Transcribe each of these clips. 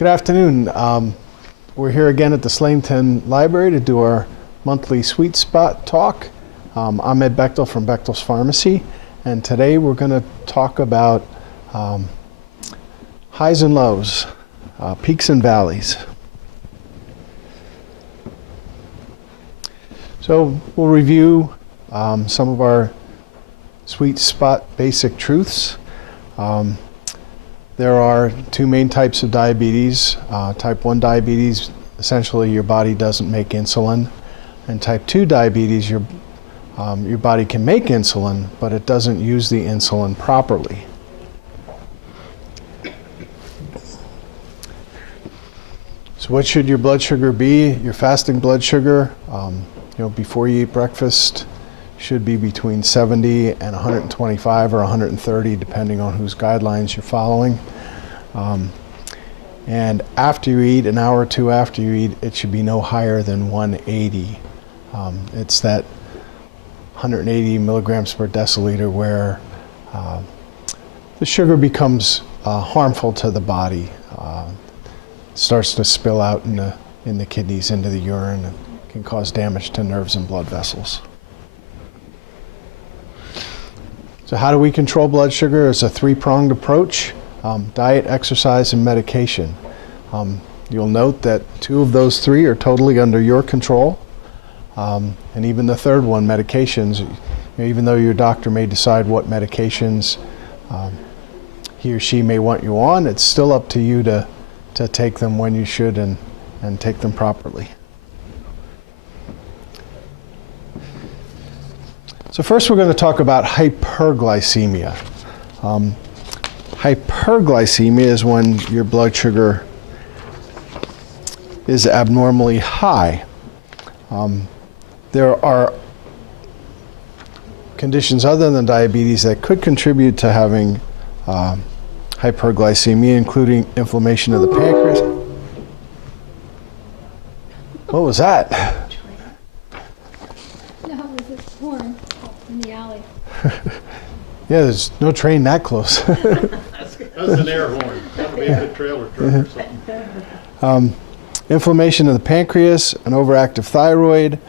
Good afternoon. We're here again at the Slatington Library to do our monthly Sweet Spot talk. I'm Ed Bechtel from Bechtel's Pharmacy, and today we're going to talk about highs and lows, peaks and valleys. So we'll review some of our Sweet Spot basic truths. There are two main types of diabetes. Type 1 diabetes, essentially your body doesn't make insulin. And type 2 diabetes, your body can make insulin, but it doesn't use the insulin properly. So what should your blood sugar be? Your fasting blood sugar, before you eat breakfast, should be between 70 and 125 or 130, depending on whose guidelines you're following. And after you eat, an hour or two after you eat, it should be no higher than 180. It's that 180 milligrams per deciliter where the sugar becomes harmful to the body. Starts to spill out in the kidneys into the urine and can cause damage to nerves and blood vessels. So how do we control blood sugar? It's a three-pronged approach: diet, exercise, and medication. You'll note that two of those three are totally under your control. And even the third one, medications, even though your doctor may decide what medications he or she may want you on, it's still up to you to take them when you should and take them properly. So first we're going to talk about hyperglycemia. Hyperglycemia is when your blood sugar is abnormally high. There are conditions other than diabetes that could contribute to having hyperglycemia, including inflammation of the pancreas. What was that? No, it was a horn in the alley. Yeah, there's no train that close. That's an air horn. That would be a good trailer truck or something. Inflammation of the pancreas, an overactive thyroid,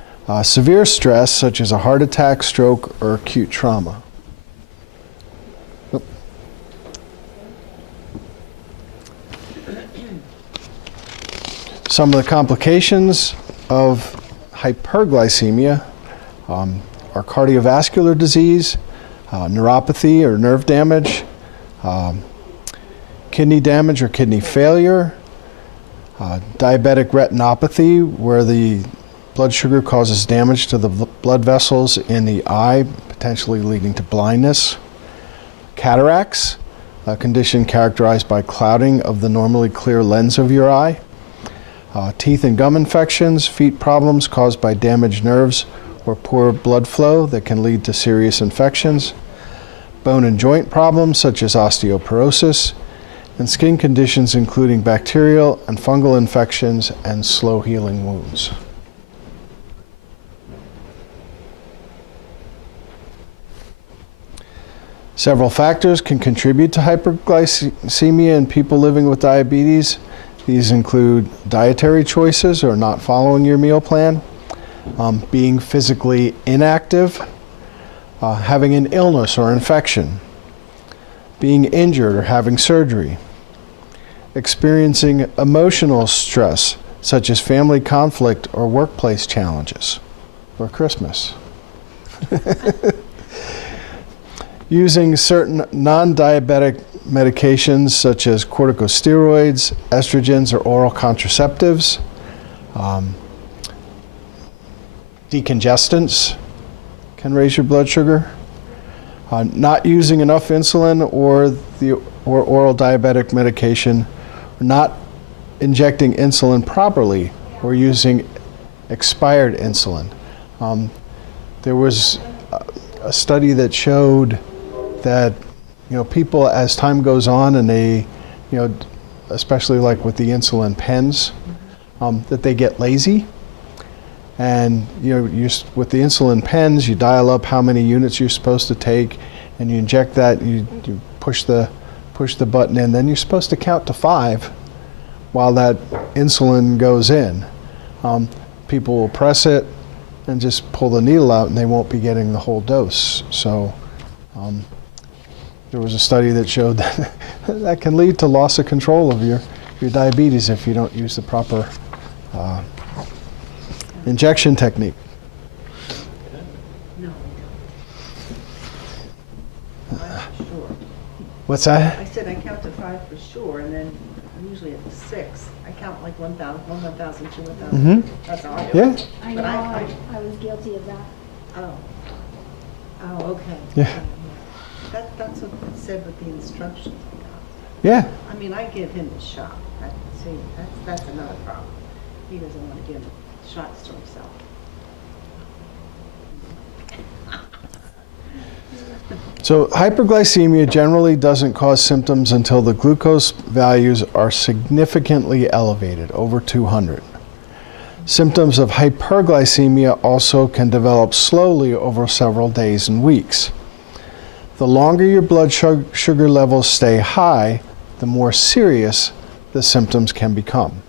severe stress such as a heart attack, stroke, or acute trauma. Some of the complications of hyperglycemia are cardiovascular disease, neuropathy or nerve damage, kidney damage or kidney failure, diabetic retinopathy, where the blood sugar causes damage to the blood vessels in the eye, potentially leading to blindness, cataracts, a condition characterized by clouding of the normally clear lens of your eye, teeth and gum infections, feet problems caused by damaged nerves or poor blood flow that can lead to serious infections, bone and joint problems such as osteoporosis, and skin conditions including bacterial and fungal infections and slow healing wounds. Several factors can contribute to hyperglycemia in people living with diabetes. These include dietary choices or not following your meal plan, being physically inactive, having an illness or infection, being injured or having surgery, experiencing emotional stress such as family conflict or workplace challenges, or Christmas. Using certain non-diabetic medications such as corticosteroids, estrogens, or oral contraceptives, decongestants can raise your blood sugar, not using enough insulin or oral diabetic medication, not injecting insulin properly, or using expired insulin. There was a study that showed that people, as time goes on, and they, especially like with the insulin pens, that they get lazy. And with the insulin pens, you dial up how many units you're supposed to take, and you inject that. You push the button in. Then you're supposed to count to 5. while that insulin goes in. People will press it and just pull the needle out and they won't be getting the whole dose. So there was a study that showed that that can lead to loss of control of your diabetes if you don't use the proper injection technique. No, we don't. 5 for sure. What's that? I said I count to 5 for sure, and then I'm usually at the 6. I count like 1,000, 1,000, 2,000. Mhm. That's all I do. Yeah. I But know, I- I was guilty of that. Oh. Oh, okay. Yeah. That's what it said with the instructions I got. Yeah. I mean, I give him the shot. See, that's another problem. He doesn't want to give shots to himself. So hyperglycemia generally doesn't cause symptoms until the glucose values are significantly elevated, over 200. Symptoms of hyperglycemia also can develop slowly over several days and weeks. The longer your blood sugar levels stay high, the more serious the symptoms can become.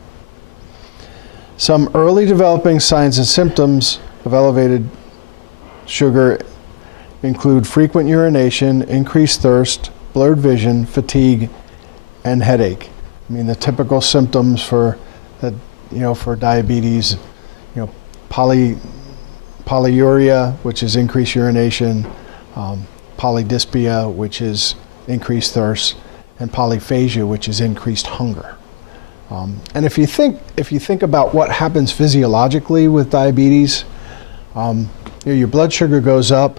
Some early developing signs and symptoms of elevated sugar include frequent urination, increased thirst, blurred vision, fatigue, and headache. I mean, the typical symptoms for that, for diabetes, polyuria, which is increased urination, polydyspia, which is increased thirst, and polyphagia, which is increased hunger. And if you think about what happens physiologically with diabetes, your blood sugar goes up,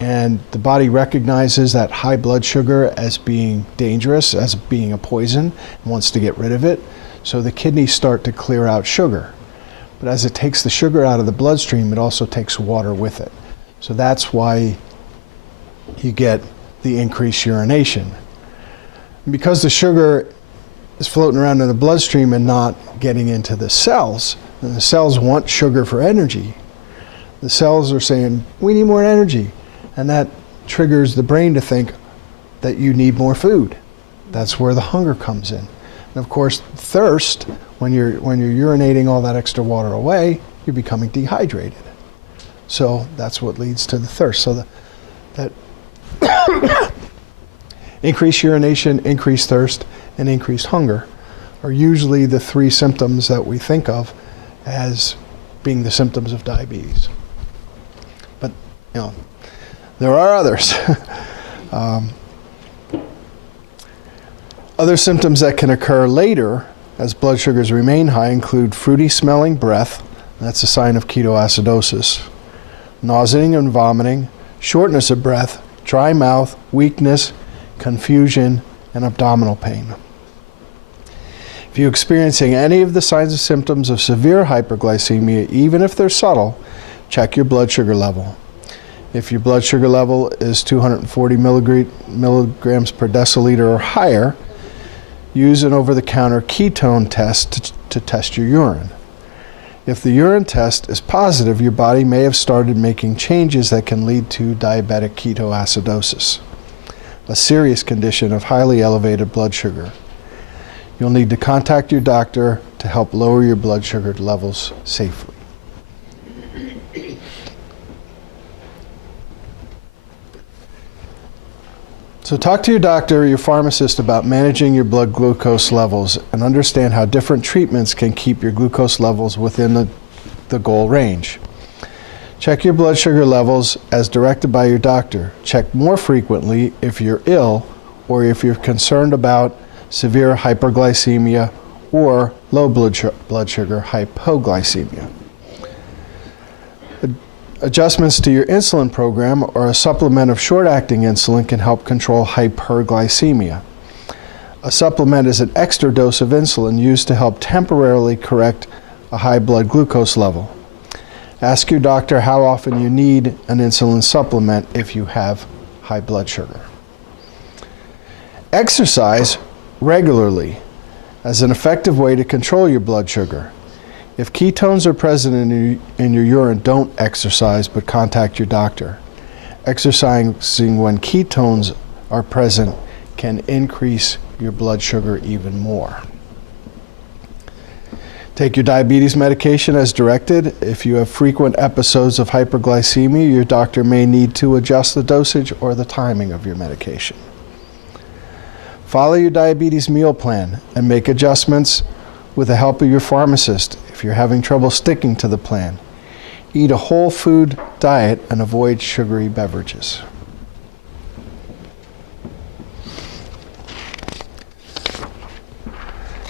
and the body recognizes that high blood sugar as being dangerous, as being a poison, and wants to get rid of it. So the kidneys start to clear out sugar. But as it takes the sugar out of the bloodstream, it also takes water with it. So that's why you get the increased urination. And because the sugar is floating around in the bloodstream and not getting into the cells, and the cells want sugar for energy, the cells are saying, we need more energy. And that triggers the brain to think that you need more food. That's where the hunger comes in. And of course, thirst, when you're urinating all that extra water away, you're becoming dehydrated. So that's what leads to the thirst. So that increased urination, increased thirst, and increased hunger are usually the 3 symptoms that we think of as being the symptoms of diabetes. But, there are others. Other symptoms that can occur later as blood sugars remain high include fruity smelling breath, that's a sign of ketoacidosis, nausea and vomiting, shortness of breath, dry mouth, weakness, confusion, and abdominal pain. If you're experiencing any of the signs and symptoms of severe hyperglycemia, even if they're subtle, check your blood sugar level. If your blood sugar level is 240 milligrams per deciliter or higher, use an over-the-counter ketone test to test your urine. If the urine test is positive, your body may have started making changes that can lead to diabetic ketoacidosis, a serious condition of highly elevated blood sugar. You'll need to contact your doctor to help lower your blood sugar levels safely. So talk to your doctor or your pharmacist about managing your blood glucose levels and understand how different treatments can keep your glucose levels within the goal range. Check your blood sugar levels as directed by your doctor. Check more frequently if you're ill or if you're concerned about severe hyperglycemia or low blood sugar hypoglycemia. Adjustments to your insulin program or a supplement of short-acting insulin can help control hyperglycemia. A supplement is an extra dose of insulin used to help temporarily correct a high blood glucose level. Ask your doctor how often you need an insulin supplement if you have high blood sugar. Exercise regularly as an effective way to control your blood sugar. If ketones are present in your urine, don't exercise, but contact your doctor. Exercising when ketones are present can increase your blood sugar even more. Take your diabetes medication as directed. If you have frequent episodes of hyperglycemia, your doctor may need to adjust the dosage or the timing of your medication. Follow your diabetes meal plan and make adjustments with the help of your pharmacist if you're having trouble sticking to the plan. Eat a whole food diet and avoid sugary beverages.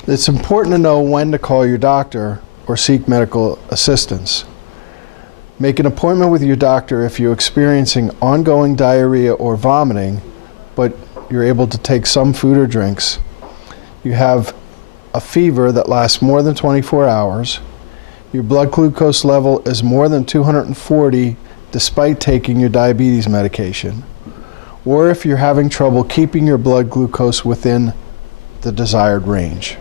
It's important to know when to call your doctor or seek medical assistance. Make an appointment with your doctor if you're experiencing ongoing diarrhea or vomiting, but you're able to take some food or drinks. You have a fever that lasts more than 24 hours. Your blood glucose level is more than 240 despite taking your diabetes medication. Or if you're having trouble keeping your blood glucose within the desired range.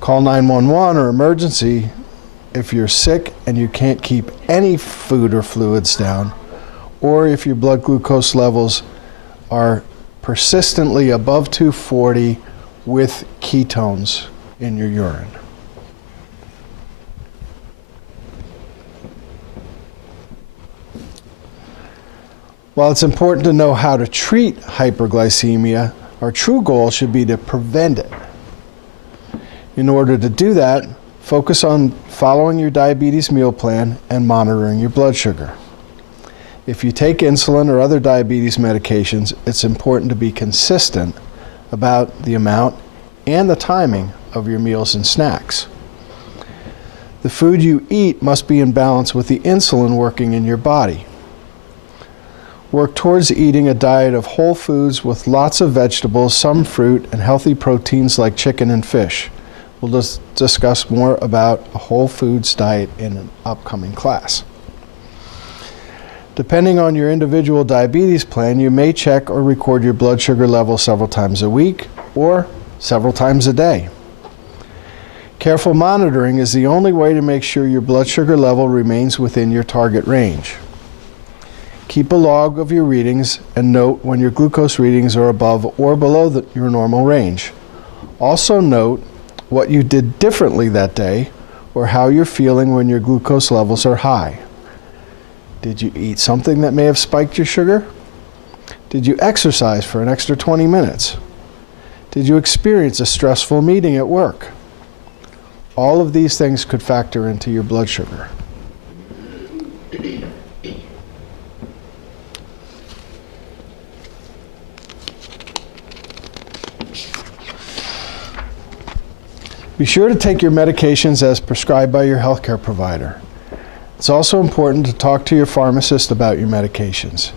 Call 911 or emergency if you're sick and you can't keep any food or fluids down, or if your blood glucose levels are persistently above 240 with ketones in your urine. While it's important to know how to treat hyperglycemia, our true goal should be to prevent it. In order to do that, focus on following your diabetes meal plan and monitoring your blood sugar. If you take insulin or other diabetes medications, it's important to be consistent about the amount and the timing of your meals and snacks. The food you eat must be in balance with the insulin working in your body. Work towards eating a diet of whole foods with lots of vegetables, some fruit, and healthy proteins like chicken and fish. We'll discuss more about a whole foods diet in an upcoming class. Depending on your individual diabetes plan, you may check or record your blood sugar level several times a week or several times a day. Careful monitoring is the only way to make sure your blood sugar level remains within your target range. Keep a log of your readings and note when your glucose readings are above or below your normal range. Also note what you did differently that day or how you're feeling when your glucose levels are high. Did you eat something that may have spiked your sugar? Did you exercise for an extra 20 minutes? Did you experience a stressful meeting at work? All of these things could factor into your blood sugar. Be sure to take your medications as prescribed by your healthcare provider. It's also important to talk to your pharmacist about your medications.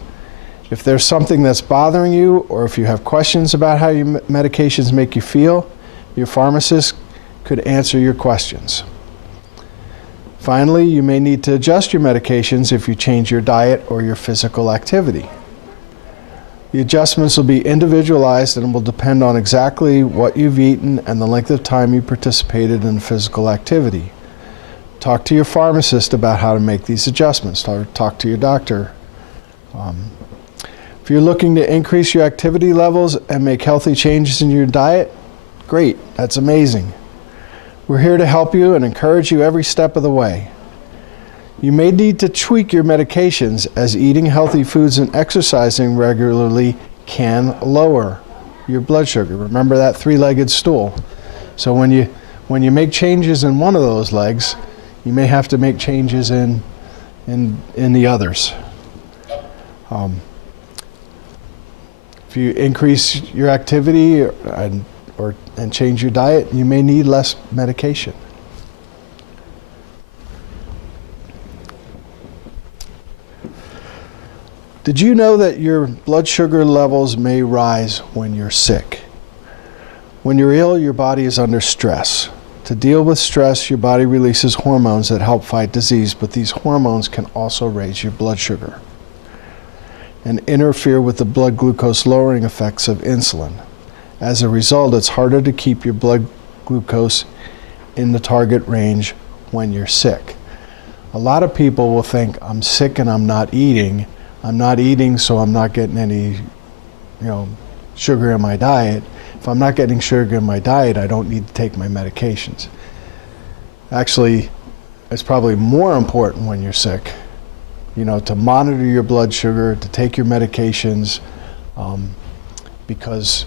If there's something that's bothering you, or if you have questions about how your medications make you feel, your pharmacist could answer your questions. Finally, you may need to adjust your medications if you change your diet or your physical activity. The adjustments will be individualized and will depend on exactly what you've eaten and the length of time you participated in physical activity. Talk to your pharmacist about how to make these adjustments, or talk to your doctor. If you're looking to increase your activity levels and make healthy changes in your diet, great, that's amazing. We're here to help you and encourage you every step of the way. You may need to tweak your medications as eating healthy foods and exercising regularly can lower your blood sugar. Remember that three-legged stool. So when you make changes in one of those legs, you may have to make changes in the others. If you increase your activity and change your diet, you may need less medication. Did you know that your blood sugar levels may rise when you're sick? When you're ill, your body is under stress. To deal with stress, your body releases hormones that help fight disease, but these hormones can also raise your blood sugar and interfere with the blood glucose lowering effects of insulin. As a result, it's harder to keep your blood glucose in the target range when you're sick. A lot of people will think, I'm sick and I'm not eating. I'm not eating, so I'm not getting any, sugar in my diet. If I'm not getting sugar in my diet, I don't need to take my medications. Actually, it's probably more important when you're sick, to monitor your blood sugar, to take your medications, because,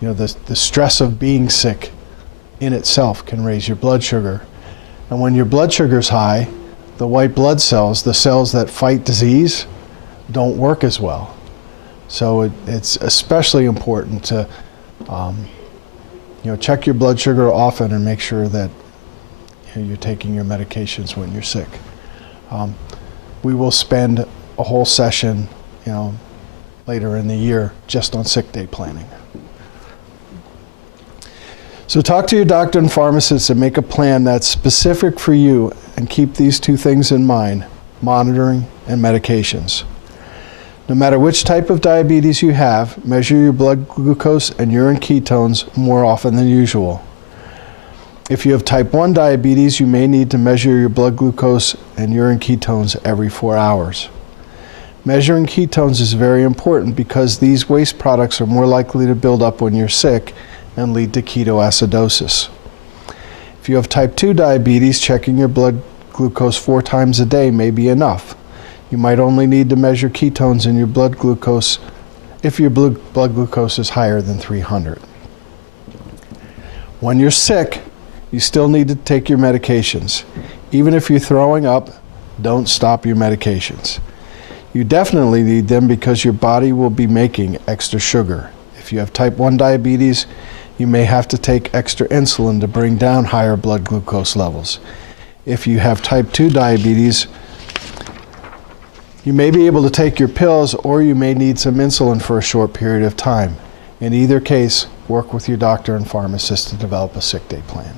the stress of being sick in itself can raise your blood sugar. And when your blood sugar's high, the white blood cells, the cells that fight disease, don't work as well. So it's especially important to, check your blood sugar often and make sure that you're taking your medications when you're sick. We will spend a whole session, later in the year just on sick day planning. So talk to your doctor and pharmacist and make a plan that's specific for you, and keep these two things in mind: monitoring and medications. No matter which type of diabetes you have, measure your blood glucose and urine ketones more often than usual. If you have type 1 diabetes, you may need to measure your blood glucose and urine ketones every 4 hours. Measuring ketones is very important because these waste products are more likely to build up when you're sick and lead to ketoacidosis. If you have type 2 diabetes, checking your blood glucose 4 times a day may be enough. You might only need to measure ketones in your blood glucose if your blood glucose is higher than 300. When you're sick, you still need to take your medications. Even if you're throwing up, don't stop your medications. You definitely need them because your body will be making extra sugar. If you have type 1 diabetes, you may have to take extra insulin to bring down higher blood glucose levels. If you have type 2 diabetes, you may be able to take your pills, or you may need some insulin for a short period of time. In either case, work with your doctor and pharmacist to develop a sick day plan.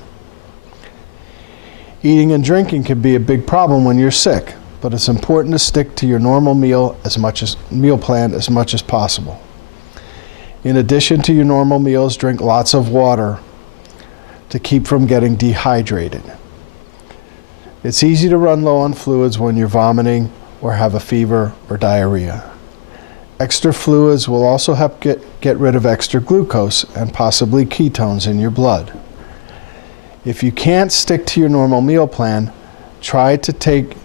Eating and drinking can be a big problem when you're sick, but it's important to stick to your normal meal plan as much as possible. In addition to your normal meals, drink lots of water to keep from getting dehydrated. It's easy to run low on fluids when you're vomiting or have a fever or diarrhea. Extra fluids will also help get rid of extra glucose and possibly ketones in your blood. If you can't stick to your normal meal plan, try to take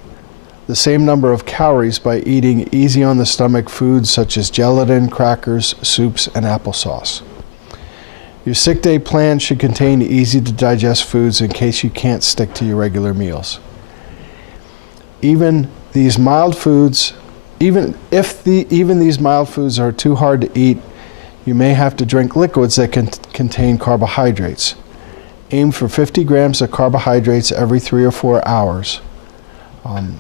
the same number of calories by eating easy on the stomach foods such as gelatin, crackers, soups, and applesauce. Your sick day plan should contain easy to digest foods in case you can't stick to your regular meals. Even if these mild foods are too hard to eat, you may have to drink liquids that contain carbohydrates. Aim for 50 grams of carbohydrates every 3 or 4 hours.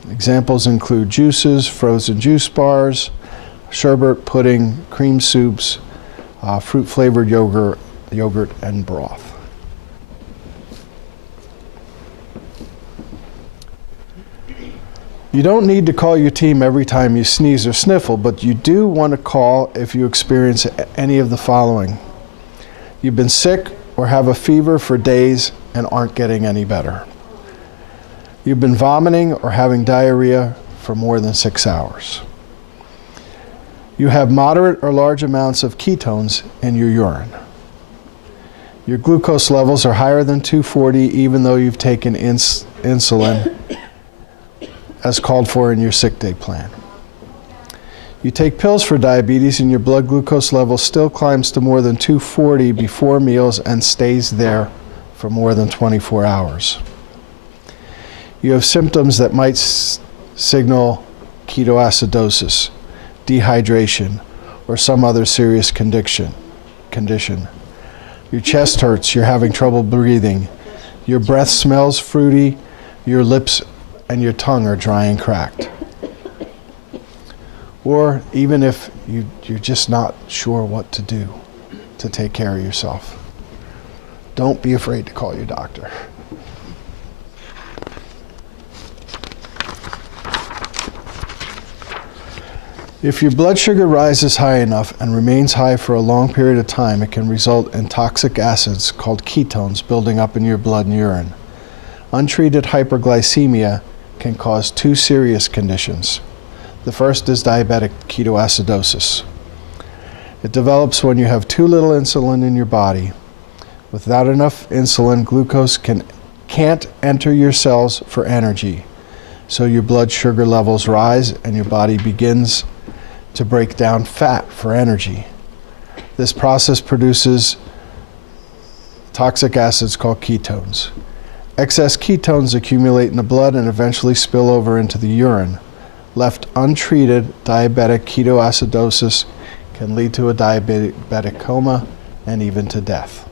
Examples include juices, frozen juice bars, sherbet, pudding, cream soups, fruit-flavored yogurt, and broth. You don't need to call your team every time you sneeze or sniffle, but you do want to call if you experience any of the following. You've been sick or have a fever for days and aren't getting any better. You've been vomiting or having diarrhea for more than 6 hours. You have moderate or large amounts of ketones in your urine. Your glucose levels are higher than 240 even though you've taken insulin as called for in your sick day plan. You take pills for diabetes and your blood glucose level still climbs to more than 240 before meals and stays there for more than 24 hours. You have symptoms that might signal ketoacidosis, dehydration, or some other serious condition. Your chest hurts, you're having trouble breathing, your breath smells fruity, your lips and your tongue are dry and cracked. Or even if you're just not sure what to do to take care of yourself, don't be afraid to call your doctor. If your blood sugar rises high enough and remains high for a long period of time, it can result in toxic acids called ketones building up in your blood and urine. Untreated hyperglycemia can cause 2 serious conditions. The first is diabetic ketoacidosis. It develops when you have too little insulin in your body. Without enough insulin, glucose can can't enter your cells for energy. So your blood sugar levels rise and your body begins to break down fat for energy. This process produces toxic acids called ketones. Excess ketones accumulate in the blood and eventually spill over into the urine. Left untreated, diabetic ketoacidosis can lead to a diabetic coma and even to death.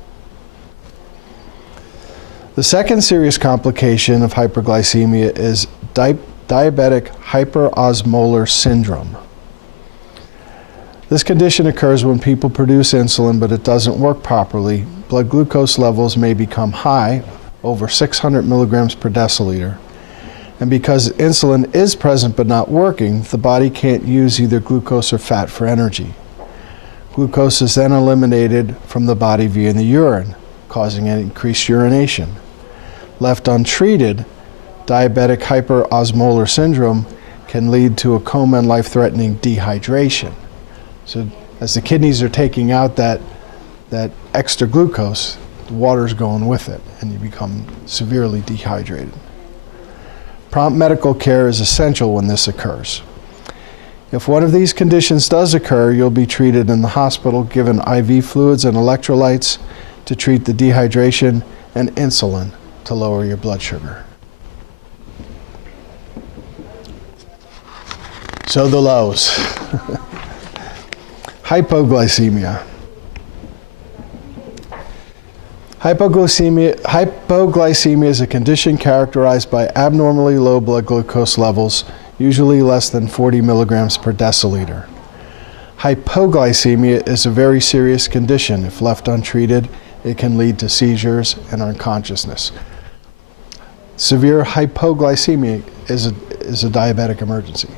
The second serious complication of hyperglycemia is diabetic hyperosmolar syndrome. This condition occurs when people produce insulin, but it doesn't work properly. Blood glucose levels may become high, over 600 milligrams per deciliter. And because insulin is present but not working, the body can't use either glucose or fat for energy. Glucose is then eliminated from the body via the urine, causing an increased urination. Left untreated, diabetic hyperosmolar syndrome can lead to a coma and life-threatening dehydration. So as the kidneys are taking out that extra glucose, the water's going with it, and you become severely dehydrated. Prompt medical care is essential when this occurs. If one of these conditions does occur, you'll be treated in the hospital, given IV fluids and electrolytes to treat the dehydration, and insulin to lower your blood sugar. So the lows. Hypoglycemia. Hypoglycemia is a condition characterized by abnormally low blood glucose levels, usually less than 40 milligrams per deciliter. Hypoglycemia is a very serious condition. If left untreated, it can lead to seizures and unconsciousness. Severe hypoglycemia is a diabetic emergency.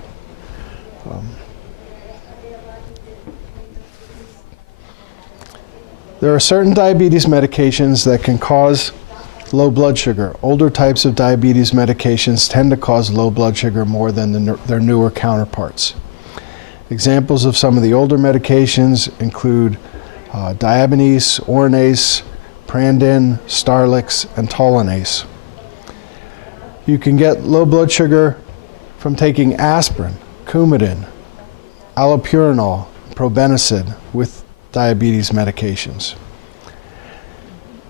There are certain diabetes medications that can cause low blood sugar. Older types of diabetes medications tend to cause low blood sugar more than their newer counterparts. Examples of some of the older medications include diabinase, Oronase, Prandin, Starlix, and Tolinase. You can get low blood sugar from taking aspirin, Coumadin, allopurinol, probenecid with diabetes medications.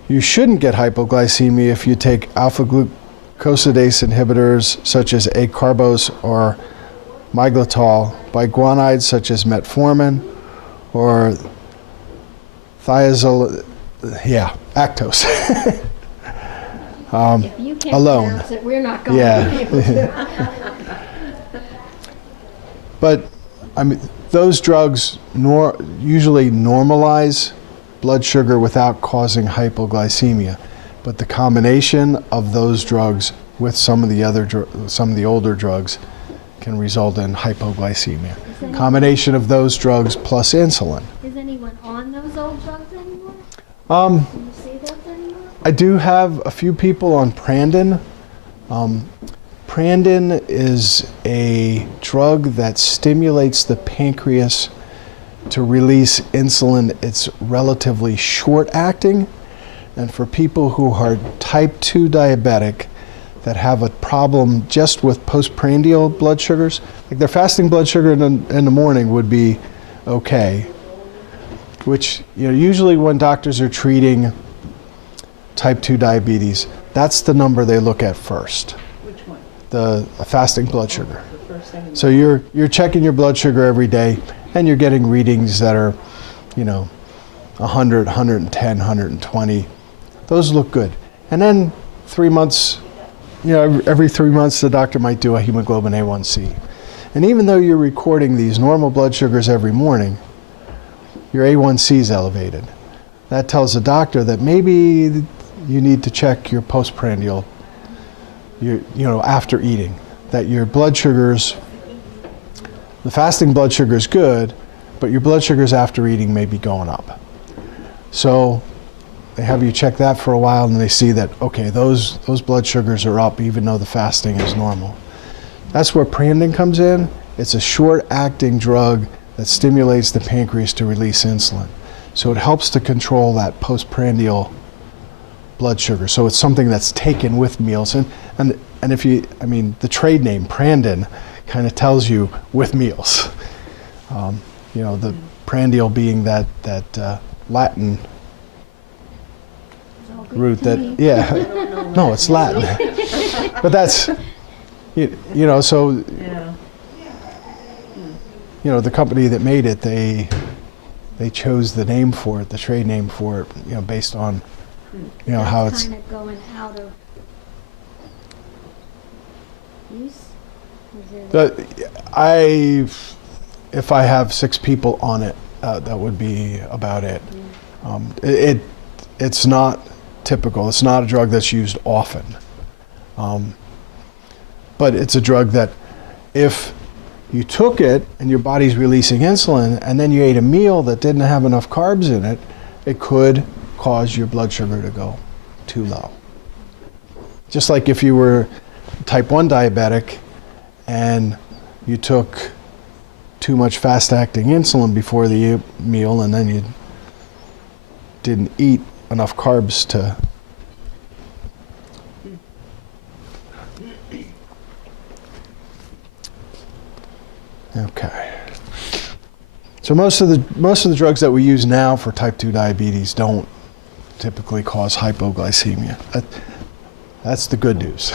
You shouldn't get hypoglycemia if you take alpha-glucosidase inhibitors such as acarbose or miglatol, biguanides such as metformin, or Actos. If you can't alone. pronounce it, we're not going Yeah. to be able to. But I mean, those drugs usually normalize blood sugar without causing hypoglycemia. But the combination of those drugs with some of the older drugs can result in hypoglycemia. Combination of those drugs plus insulin. Is anyone on those old drugs anymore? Um, Can you see those anymore? I do have a few people on Prandin. Prandin is a drug that stimulates the pancreas to release insulin. It's relatively short-acting, and for people who are type 2 diabetic that have a problem just with postprandial blood sugars, like their fasting blood sugar in the morning would be okay, which usually when doctors are treating type 2 diabetes, that's the number they look at first. Which one? The fasting blood sugar. The first thing in the So you're checking your blood sugar every day, and you're getting readings that are, 100, 110, 120. Those look good. And then 3 months, every 3 months the doctor might do a hemoglobin A1C. And even though you're recording these normal blood sugars every morning, your A1C is elevated. That tells the doctor that maybe you need to check your postprandial, after eating, that your blood sugars, the fasting blood sugar is good, but your blood sugars after eating may be going up. So they have you check that for a while, and they see that, okay, those blood sugars are up even though the fasting is normal. That's where Prandin comes in. It's a short-acting drug that stimulates the pancreas to release insulin. So it helps to control that postprandial blood sugar. So it's something that's taken with meals. And if you, I mean, the trade name, Prandin, kind of tells you with meals. You know, the prandial being that Latin It's all Greek root to that, me. yeah. No, it's Latin. But that's, you know, so, Yeah. you know, the company that made it, they chose the name for it, the trade name for it, you know, based on, you know, how it's, kind of going out of use. Is it if I have 6 people on it, that would be about it. It's not typical. It's not a drug that's used often. But it's a drug that if you took it and your body's releasing insulin and then you ate a meal that didn't have enough carbs in it, it could cause your blood sugar to go too low. Just like if you were type 1 diabetic and you took too much fast-acting insulin before the meal and then you didn't eat enough carbs to okay. So most of the drugs that we use now for type 2 diabetes don't typically cause hypoglycemia. That's the good news.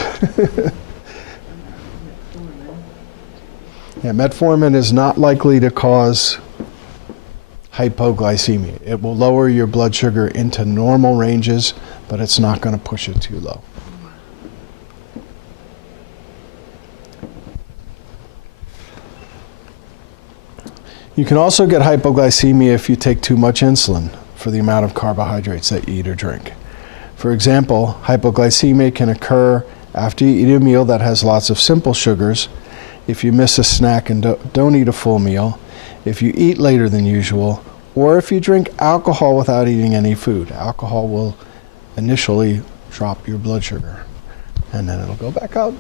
Yeah, metformin is not likely to cause hypoglycemia. It will lower your blood sugar into normal ranges, but it's not going to push it too low. You can also get hypoglycemia if you take too much insulin for the amount of carbohydrates that you eat or drink. For example, hypoglycemia can occur after you eat a meal that has lots of simple sugars, if you miss a snack and don't eat a full meal, if you eat later than usual, or if you drink alcohol without eating any food. Alcohol will initially drop your blood sugar, and then it'll go back up.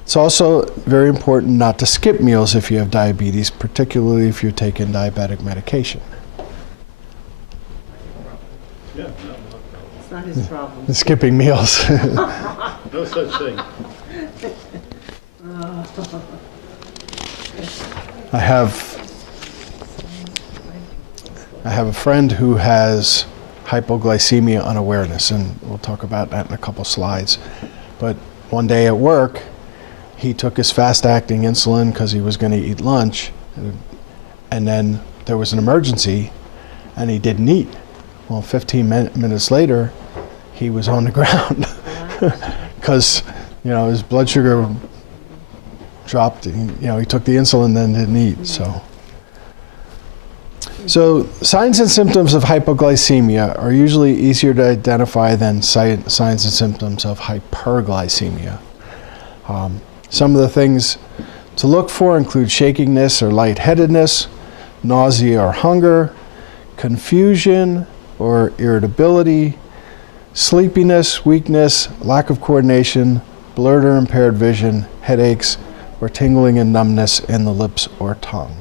It's also very important not to skip meals if you have diabetes, particularly if you're taking diabetic medication. Yeah, It's not his problem. Skipping meals. no such thing. I have a friend who has hypoglycemia unawareness, and we'll talk about that in a couple slides. But one day at work, he took his fast-acting insulin because he was going to eat lunch, and then there was an emergency, and he didn't eat. Well, 15 minutes later, he was on the ground because, you know, his blood sugar dropped. You know, he took the insulin, then didn't eat. So signs and symptoms of hypoglycemia are usually easier to identify than signs and symptoms of hyperglycemia. Some of the things to look for include shakiness or lightheadedness, nausea or hunger, confusion or irritability, sleepiness, weakness, lack of coordination, blurred or impaired vision, headaches, or tingling and numbness in the lips or tongue.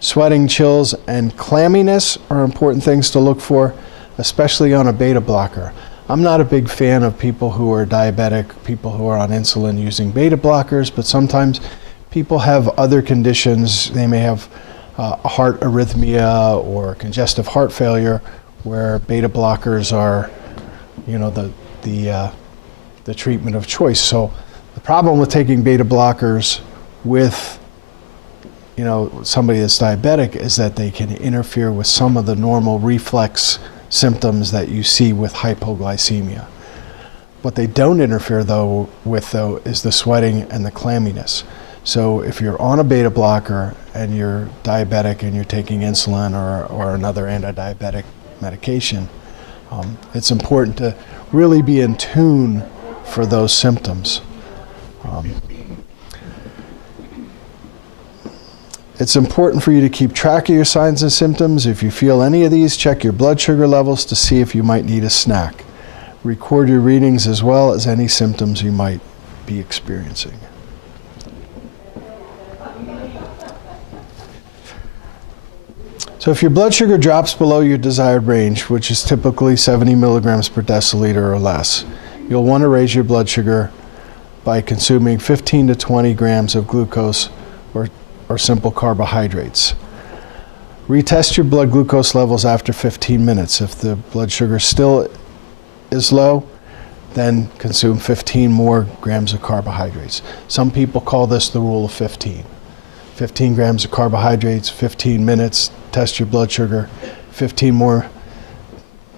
Sweating, chills, and clamminess are important things to look for, especially on a beta blocker. I'm not a big fan of people who are diabetic, people who are on insulin using beta blockers, but sometimes people have other conditions. They may have a heart arrhythmia or congestive heart failure where beta blockers are, you know, the treatment of choice. So the problem with taking beta blockers with, you know, somebody that's diabetic is that they can interfere with some of the normal reflex symptoms that you see with hypoglycemia. What they don't interfere with is the sweating and the clamminess. So if you're on a beta blocker and you're diabetic and you're taking insulin or another anti-diabetic medication, it's important to really be in tune for those symptoms. It's important for you to keep track of your signs and symptoms. If you feel any of these, check your blood sugar levels to see if you might need a snack. Record your readings as well as any symptoms you might be experiencing. So if your blood sugar drops below your desired range, which is typically 70 milligrams per deciliter or less, you'll want to raise your blood sugar by consuming 15 to 20 grams of glucose or simple carbohydrates. Retest your blood glucose levels after 15 minutes. If the blood sugar still is low, then consume 15 more grams of carbohydrates. Some people call this the rule of 15. 15 grams of carbohydrates, 15 minutes, test your blood sugar, 15 more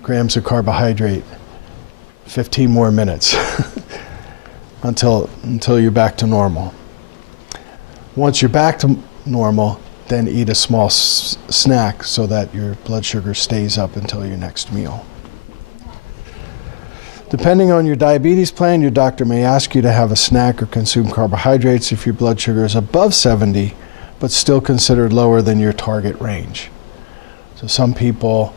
grams of carbohydrate, 15 more minutes until you're back to normal. Once you're back to normal, then eat a small snack so that your blood sugar stays up until your next meal. Depending on your diabetes plan, your doctor may ask you to have a snack or consume carbohydrates if your blood sugar is above 70, but still considered lower than your target range. So some people,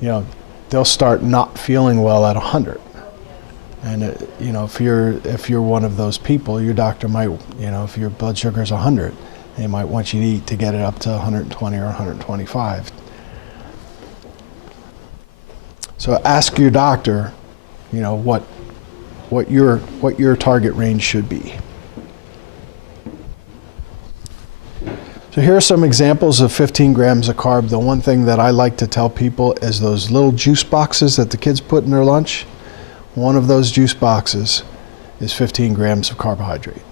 they'll start not feeling well at 100. And if you're one of those people, your doctor might, if your blood sugar is 100, they might want you to eat to get it up to 120 or 125. So ask your doctor, what your target range should be. So here are some examples of 15 grams of carb. The one thing that I like to tell people is those little juice boxes that the kids put in their lunch. One of those juice boxes is 15 grams of carbohydrate.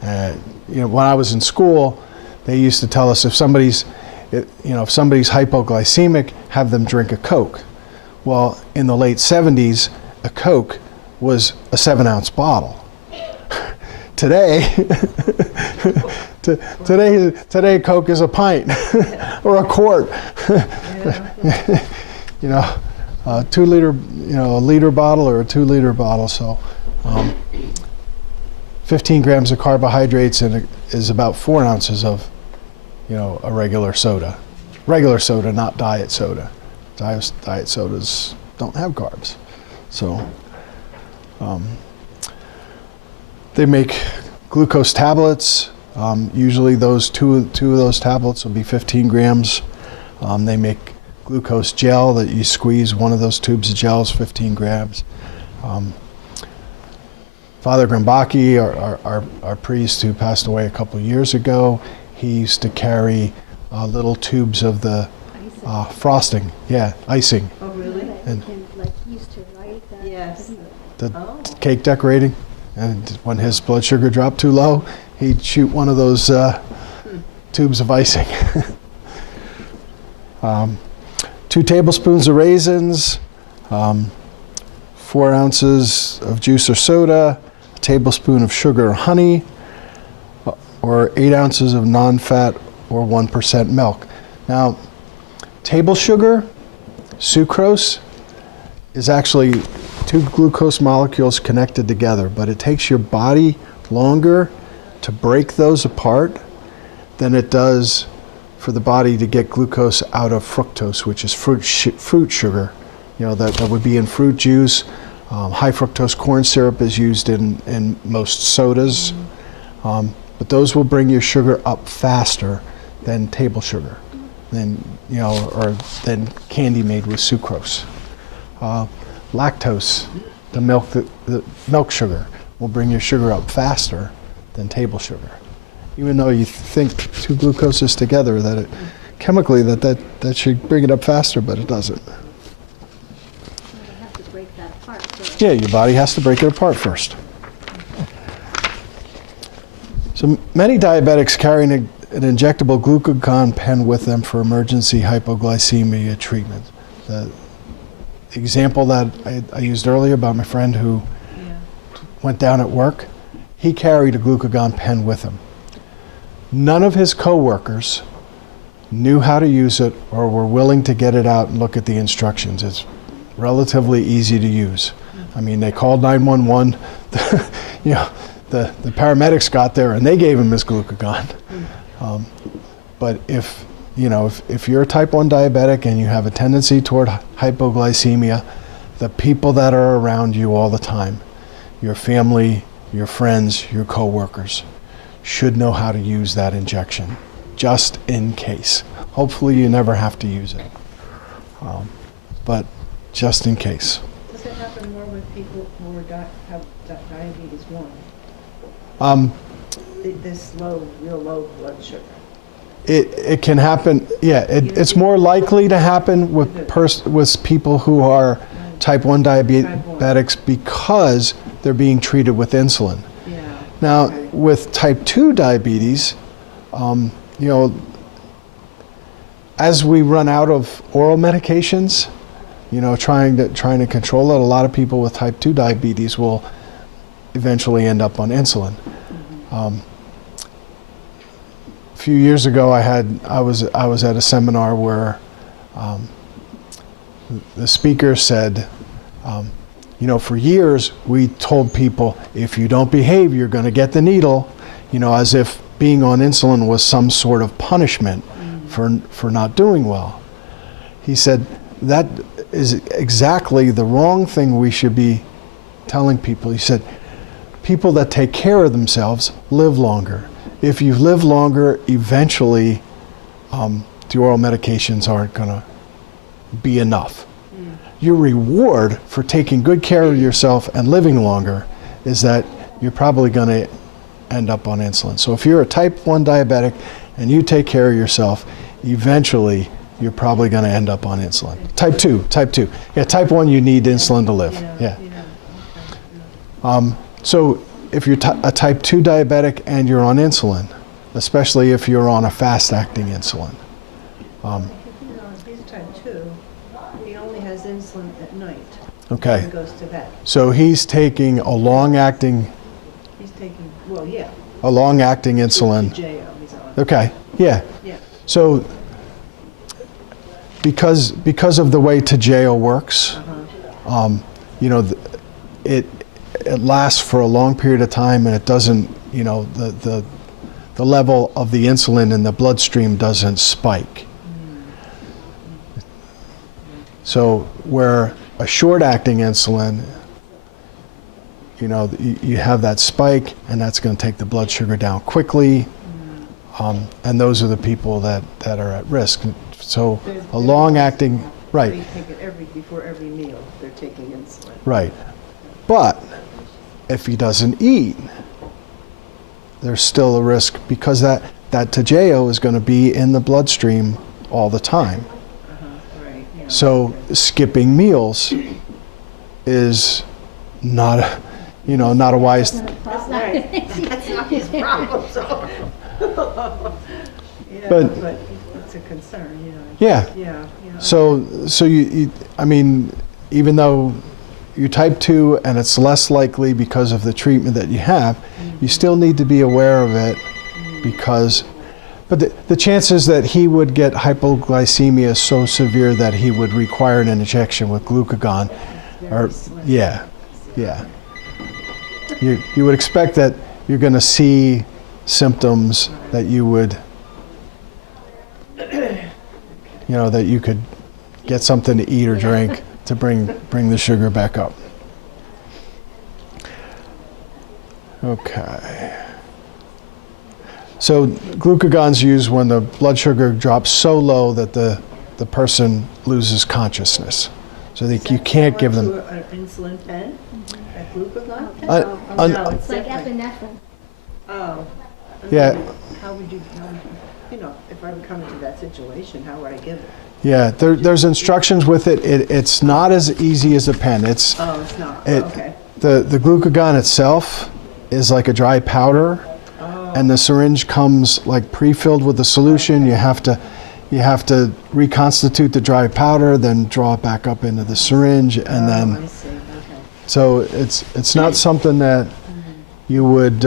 And when I was in school, they used to tell us if somebody's hypoglycemic, have them drink a Coke. Well, in the late 70s, a Coke was a 7-ounce bottle. Today, today Coke is a pint or a quart. A 2 liter, a liter bottle or a 2 liter bottle. So, 15 grams of carbohydrates is about 4 ounces of, a regular soda. Regular soda, not diet soda. Diet sodas don't have carbs. So, they make glucose tablets. Usually those two of those tablets will be 15 grams. They make glucose gel that you squeeze. One of those tubes of gel is 15 grams. Father Grimbaki, our priest who passed away a couple of years ago, he used to carry little tubes of the frosting, icing. Oh, really? And used to write that. Yes. The cake decorating. And when his blood sugar dropped too low, he'd shoot one of those tubes of icing. 2 tablespoons of raisins, 4 ounces of juice or soda, a tablespoon of sugar or honey, or 8 ounces of non-fat or 1% milk. Now, table sugar, sucrose, is actually 2 glucose molecules connected together, but it takes your body longer to break those apart than it does for the body to get glucose out of fructose, which is fruit sugar. That would be in fruit juice. High fructose corn syrup is used in most sodas, but those will bring your sugar up faster than table sugar, or than candy made with sucrose. Lactose, the milk sugar, will bring your sugar up faster than table sugar. Even though you think 2 glucoses together, that chemically that should bring it up faster, but it doesn't. You have to break that apart first. Yeah, your body has to break it apart first. So many diabetics carry an injectable glucagon pen with them for emergency hypoglycemia treatment. The example that I used earlier about my friend who went down at work, he carried a glucagon pen with him. None of his coworkers knew how to use it or were willing to get it out and look at the instructions. It's relatively easy to use. I mean, they called 911. The paramedics got there and they gave him his glucagon. But if you're a type 1 diabetic and you have a tendency toward hypoglycemia, the people that are around you all the time, your family, your friends, your coworkers, should know how to use that injection. just in case. Hopefully you never have to use it, but just in case. Does it happen more with people who have diabetes 1? This real low blood sugar? It can happen, yeah, it's more likely to happen with people who are type 1 diabetics because they're being treated with insulin. Yeah. Now, Okay. with type 2 diabetes, you know, as we run out of oral medications, you know, trying to control it, a lot of people with type 2 diabetes will eventually end up on insulin. A few years ago, I was at a seminar where the speaker said, you know, for years we told people, if you don't behave, you're going to get the needle, you know, as if being on insulin was some sort of punishment for not doing well. He said that is exactly the wrong thing we should be telling people. He said, people that take care of themselves live longer. If you live longer, eventually the oral medications aren't going to be enough. Your reward for taking good care of yourself and living longer is that you're probably going to end up on insulin. So if you're a type 1 diabetic and you take care of yourself, eventually you're probably going to end up on insulin. Type 2. Yeah, type 1 you need insulin to live. Yeah. So if you're a type 2 diabetic and you're on insulin, especially if you're on a fast-acting insulin. He's type 2. He only has insulin at night. Okay. And goes to bed. So he's taking a long-acting He's taking, well, yeah. insulin. JO he's on. Okay. Yeah. Yeah. So because of the way Tajeo works, you know, it lasts for a long period of time, and it doesn't, you know, the level of the insulin in the bloodstream doesn't spike. So where a short-acting insulin, you know, you have that spike, and that's going to take the blood sugar down quickly, and those are the people that are at risk. So a long-acting, right. They take it before every meal, they're taking insulin. Right. But if he doesn't eat, there's still a risk because that Tajeo is going to be in the bloodstream all the time. Right. Yeah. So skipping meals is not a wise. That's right. That's not his problem, so. Yeah, But- but it's a concern, you know. Yeah. Yeah. So you I mean, even though you're type 2 and it's less likely because of the treatment that you have, you still need to be aware of it but the chances that he would get hypoglycemia so severe that he would require an injection with glucagon are, yeah. You would expect that you're going to see symptoms that you would, you know, that you could get something to eat or drink to bring the sugar back up. Okay. So glucagon's used when the blood sugar drops so low that the person loses consciousness. So you can't give them. An insulin pen, a glucagon? No, It's like different. epinephrine. Oh. Yeah. How would you, you know, if I would come into that situation, how would I give it? Yeah, there's instructions with it. It's not as easy as a pen. Oh, it's not, It- okay. The glucagon itself is like a dry powder, and the syringe comes like pre-filled with the solution. You have to reconstitute the dry powder, then draw it back up into the syringe, and I then see, okay. so it's not something that you would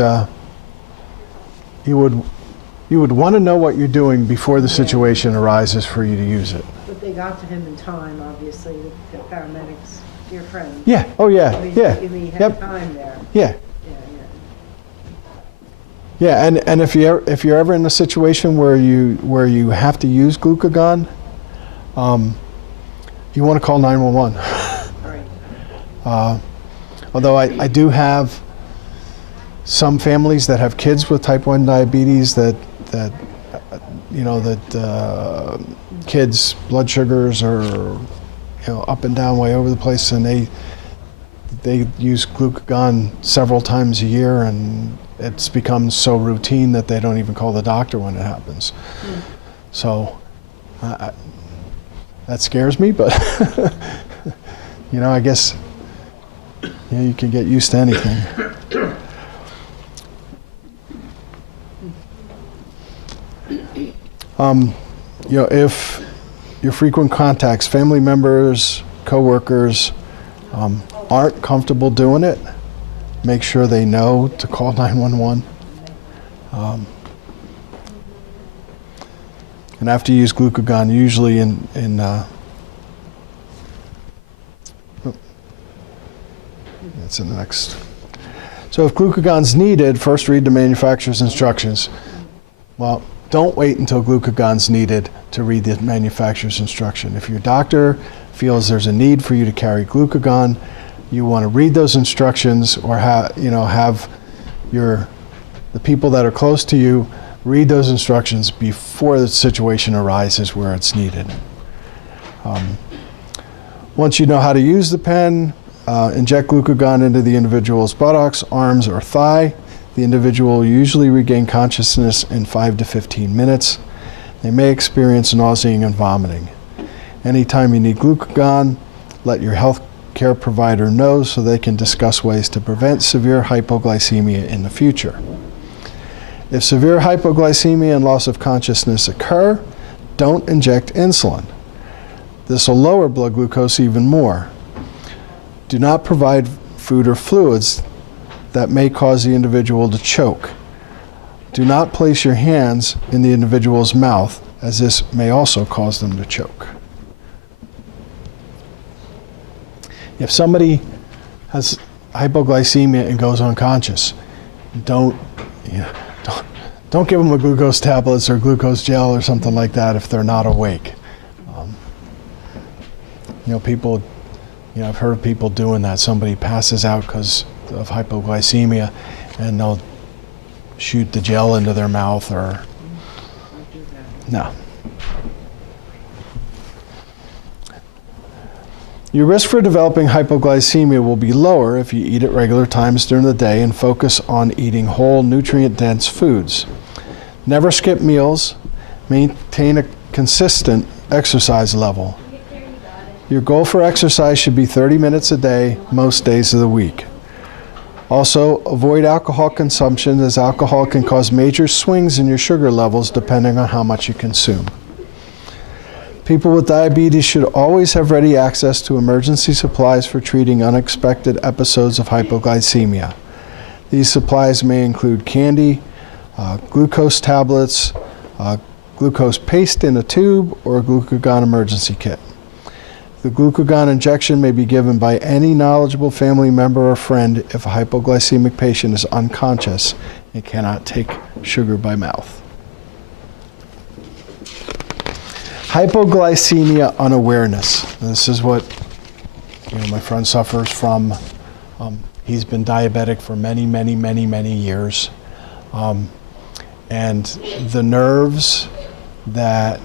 want to know what you're doing before the situation arises for you to use it. But they got to him in time, obviously, the paramedics, dear friend. Yeah. Oh yeah. I mean, Yeah. He had Yep. time there. Yeah. Yeah, and if you're ever in a situation where you have to use glucagon, you want to call 911. Right. Although I do have some families that have kids with type 1 diabetes that that kids' blood sugars are, up and down way over the place, and they use glucagon several times a year, and it's become so routine that they don't even call the doctor when it happens. So that scares me, but I guess you can get used to anything. If your frequent contacts, family members, coworkers, aren't comfortable doing it, make sure they know to call 911. And after you use glucagon, usually that's in the next. So if glucagon's needed, first read the manufacturer's instructions. Well, don't wait until glucagon's needed to read the manufacturer's instruction. If your doctor feels there's a need for you to carry glucagon, you want to read those instructions, or have the people that are close to you read those instructions before the situation arises where it's needed. Once you know how to use the pen, inject glucagon into the individual's buttocks, arms, or thigh. The individual will usually regain consciousness in 5 to 15 minutes. They may experience nausea and vomiting. Anytime you need glucagon, let your health care provider know so they can discuss ways to prevent severe hypoglycemia in the future. If severe hypoglycemia and loss of consciousness occur, don't inject insulin. This will lower blood glucose even more. Do not provide food or fluids that may cause the individual to choke. Do not place your hands in the individual's mouth, as this may also cause them to choke. If somebody has hypoglycemia and goes unconscious, don't give them a glucose tablets or glucose gel or something like that if they're not awake. People, I've heard of people doing that. Somebody passes out because of hypoglycemia, and they'll shoot the gel into their mouth, or no. Your risk for developing hypoglycemia will be lower if you eat at regular times during the day and focus on eating whole, nutrient-dense foods. Never skip meals. Maintain a consistent exercise level. Your goal for exercise should be 30 minutes a day, most days of the week. Also, avoid alcohol consumption, as alcohol can cause major swings in your sugar levels depending on how much you consume. People with diabetes should always have ready access to emergency supplies for treating unexpected episodes of hypoglycemia. These supplies may include candy, glucose tablets, glucose paste in a tube, or a glucagon emergency kit. The glucagon injection may be given by any knowledgeable family member or friend if a hypoglycemic patient is unconscious and cannot take sugar by mouth. Hypoglycemia unawareness. This is what my friend suffers from. He's been diabetic for many, many, many, many years. And the nerves that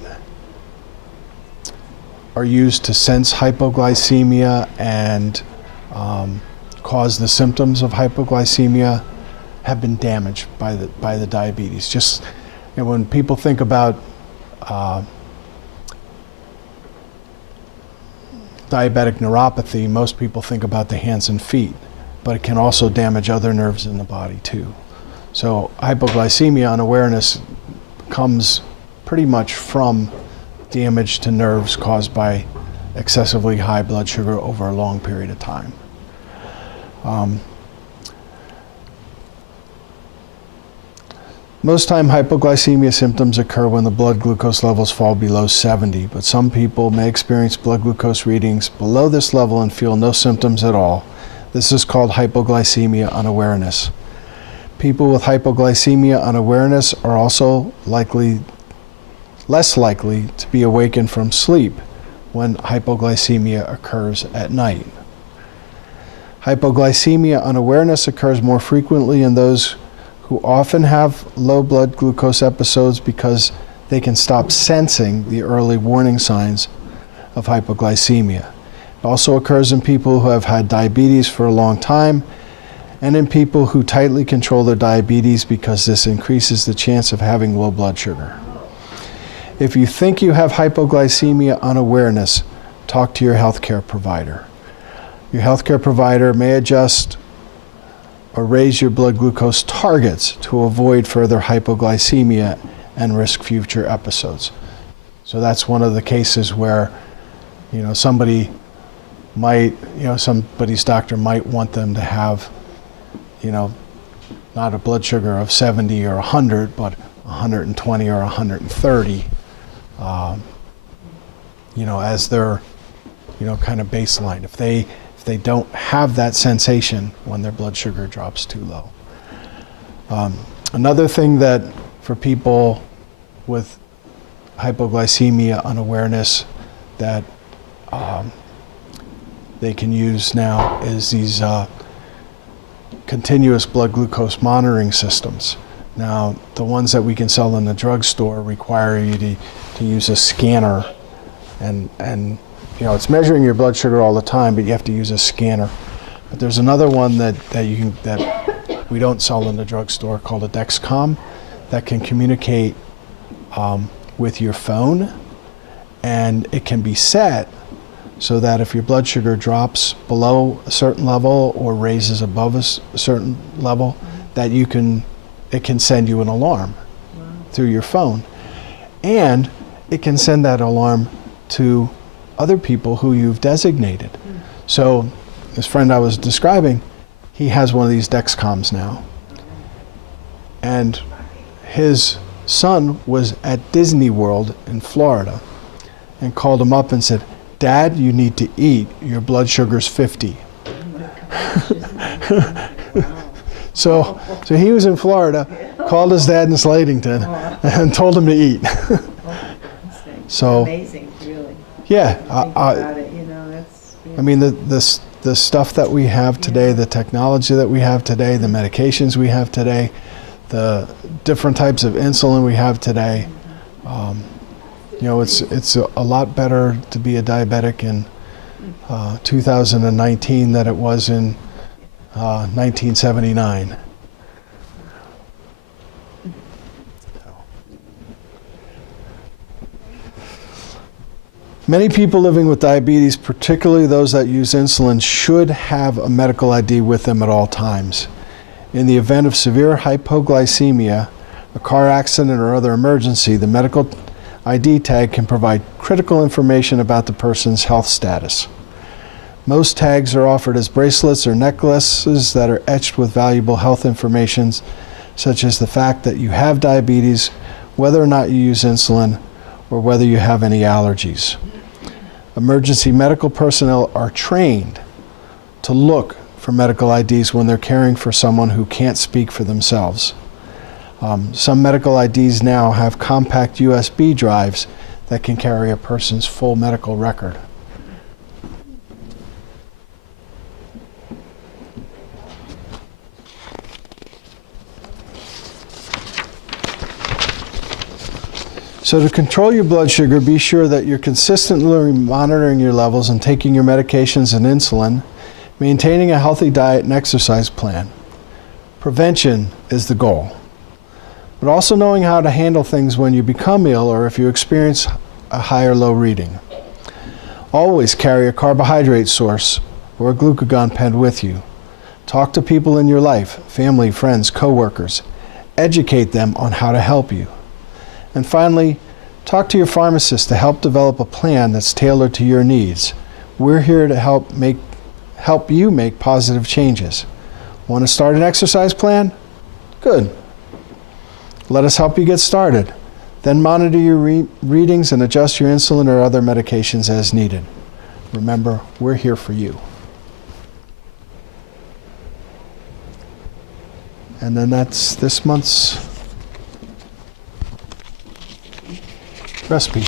are used to sense hypoglycemia and cause the symptoms of hypoglycemia have been damaged by the diabetes. Just when people think about diabetic neuropathy, most people think about the hands and feet, but it can also damage other nerves in the body too. So hypoglycemia unawareness comes pretty much from damage to nerves caused by excessively high blood sugar over a long period of time. Most time hypoglycemia symptoms occur when the blood glucose levels fall below 70, but some people may experience blood glucose readings below this level and feel no symptoms at all. This is called hypoglycemia unawareness. People with hypoglycemia unawareness are also less likely to be awakened from sleep when hypoglycemia occurs at night. Hypoglycemia unawareness occurs more frequently in those who often have low blood glucose episodes because they can stop sensing the early warning signs of hypoglycemia. It also occurs in people who have had diabetes for a long time and in people who tightly control their diabetes because this increases the chance of having low blood sugar. If you think you have hypoglycemia unawareness, talk to your healthcare provider. Your healthcare provider may adjust or raise your blood glucose targets to avoid further hypoglycemia and risk future episodes. So that's one of the cases where, somebody's doctor might want them to have, not a blood sugar of 70 or 100, but 120 or 130, as their, kind of baseline. If they don't have that sensation when their blood sugar drops too low. Another thing that for people with hypoglycemia unawareness that they can use now is these continuous blood glucose monitoring systems. Now, the ones that we can sell in the drugstore require you to use a scanner, and it's measuring your blood sugar all the time, but you have to use a scanner. But there's another one that we don't sell in the drugstore called a Dexcom that can communicate with your phone, and it can be set so that if your blood sugar drops below a certain level or raises above a certain level, that it can send you an alarm through your phone. And it can send that alarm to other people who you've designated. So this friend I was describing, he has one of these Dexcoms now. And his son was at Disney World in Florida and called him up and said, "Dad, you need to eat. Your blood sugar's 50. So he was in Florida, called his dad in Slatington, and told him to eat. So Amazing, really. yeah, Think about it, that's. I mean the stuff that we have today, the technology that we have today, the medications we have today, the different types of insulin we have today. It's a lot better to be a diabetic in 2019 than it was in 1979. Many people living with diabetes, particularly those that use insulin, should have a medical ID with them at all times. In the event of severe hypoglycemia, a car accident, or other emergency, the medical ID tag can provide critical information about the person's health status. Most tags are offered as bracelets or necklaces that are etched with valuable health information, such as the fact that you have diabetes, whether or not you use insulin, or whether you have any allergies. Emergency medical personnel are trained to look for medical IDs when they're caring for someone who can't speak for themselves. Some medical IDs now have compact USB drives that can carry a person's full medical record. So to control your blood sugar, be sure that you're consistently monitoring your levels and taking your medications and insulin, maintaining a healthy diet and exercise plan. Prevention is the goal. But also knowing how to handle things when you become ill or if you experience a high or low reading. Always carry a carbohydrate source or a glucagon pen with you. Talk to people in your life, family, friends, coworkers. Educate them on how to help you. And finally, talk to your pharmacist to help develop a plan that's tailored to your needs. We're here to help you make positive changes. Want to start an exercise plan? Good. Let us help you get started. Then monitor your readings and adjust your insulin or other medications as needed. Remember, we're here for you. And then that's this month's recipe.